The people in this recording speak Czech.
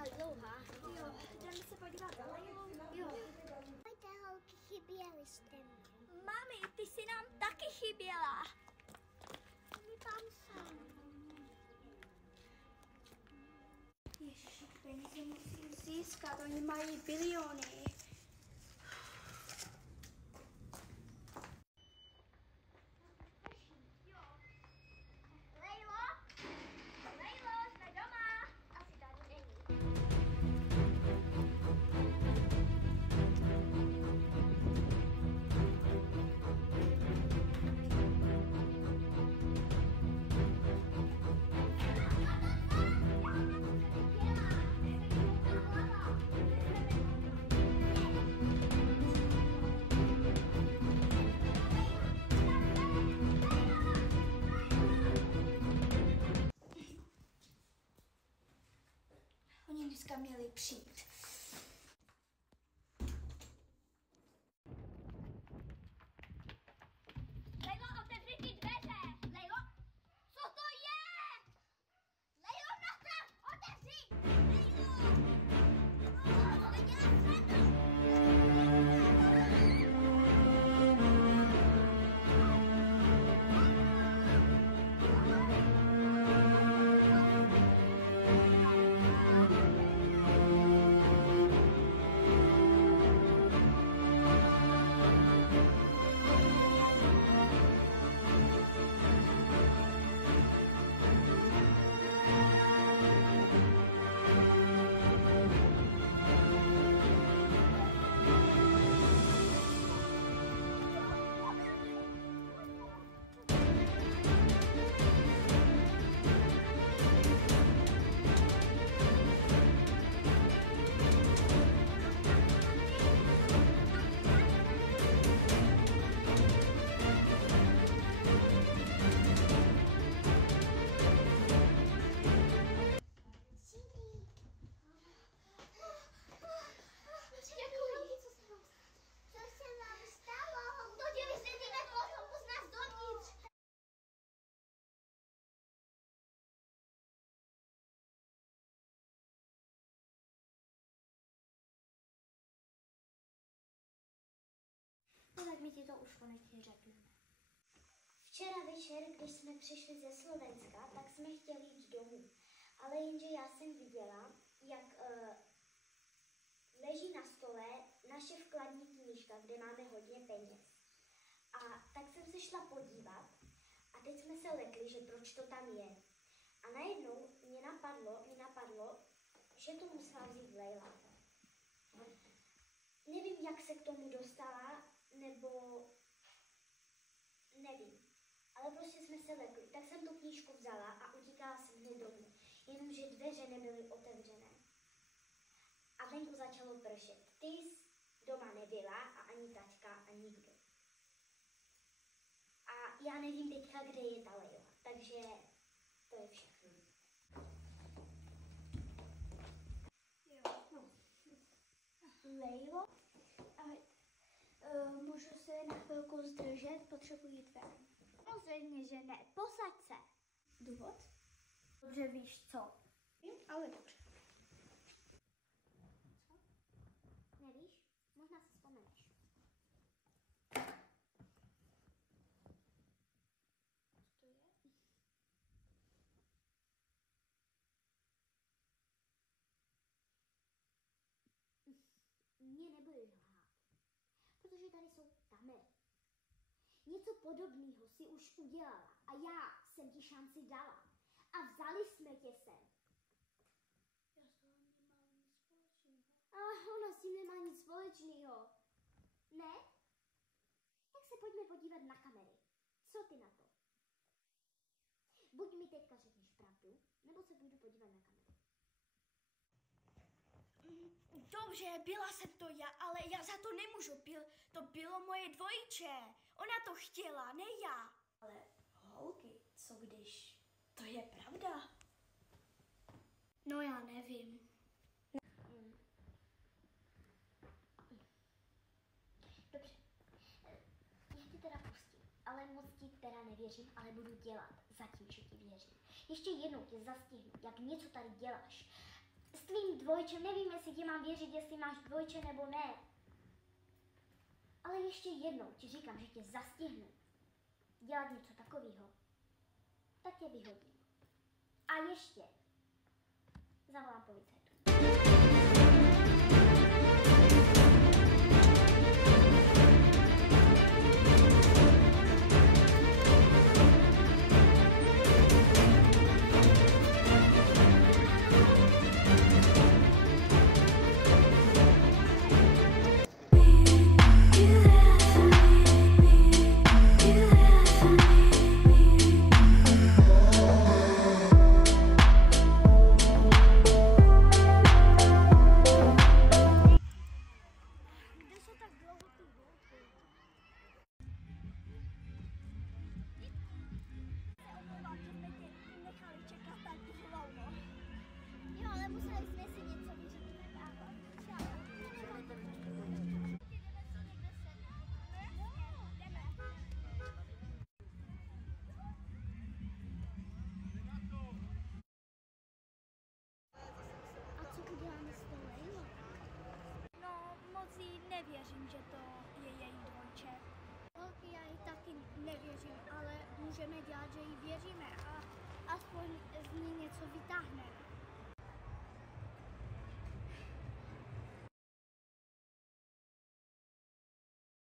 docela dlouhá. Jo, jdeme se podívat na Leilu. Jo. Pojďte, holky, chyběli jste mi. Mami, ty jsi nám taky chyběla. My tam jsem. Ježiši, peníze musím získat, oni mají biliony. Oni dneska měli přijít. Lejlo, otevři ty dveře! Lejlo, co to je? Lejlo, nastav, otevři! Lejlo! Co to děláš světlo? No tak my ti to už konečně řekneme. Včera večer, když jsme přišli ze Slovenska, tak jsme chtěli jít domů. Ale jenže já jsem viděla, jak leží na stole naše vkladní knížka, kde máme hodně peněz. A tak jsem se šla podívat a teď jsme se lekli, že proč to tam je. A najednou mě napadlo, že to musela vzít Leila. Nevím, jak se k tomu dostala, nebo nevím. Ale prostě jsme se lekli. Tak jsem tu knížku vzala a utíkala jsem hned domů. Jenomže dveře nebyly otevřené. A venku začalo pršet. Ty jsi doma nebyla a ani taťka a nikdo. A já nevím teďka, kde je ta Leila. Takže to je všechno. Lejlo, můžu se na chvilku zdržet, potřebuji jít ven. Samozřejmě, že ne. Posaď se. Důvod? Dobře víš co. Ale dobře. Co? Nevíš? Možná si vzpomeneš. Co to je? Mě nebudeš lhát, protože tady jsou kamery. Něco podobného si už udělala a já jsem ti šanci dala. A vzali jsme tě sem. Já s vámi nemám nic společného. A ona s tím nemá nic společného. Ne? Tak se pojďme podívat na kamery. Co ty na to? Buď mi teďka řekneš pravdu, nebo se půjdu podívat na kamery. Dobře, byla jsem to já, ale já za to nemůžu. To bylo moje dvojče. Ona to chtěla, ne já. Ale holky, co když to je pravda? No já nevím. Dobře, já ti teda pustím, ale moc ti teda nevěřím, ale budu dělat zatím, že ti věřím. Ještě jednou tě zastihnu, jak něco tady děláš. S tvým dvojčem nevím, jestli ti mám věřit, jestli máš dvojče nebo ne. Ale ještě jednou ti říkám, že tě zastihnu dělat něco takového, tak tě vyhodím. A ještě zavolám policajtu. Jo, ale museli jsme si něco vyřídit. Čau. A co uděláme s tou Leilou? No, moc jí nevěřím, že to je její dvojče. Holky, já jí taky nevěřím, ale můžeme dělat, že jí věříme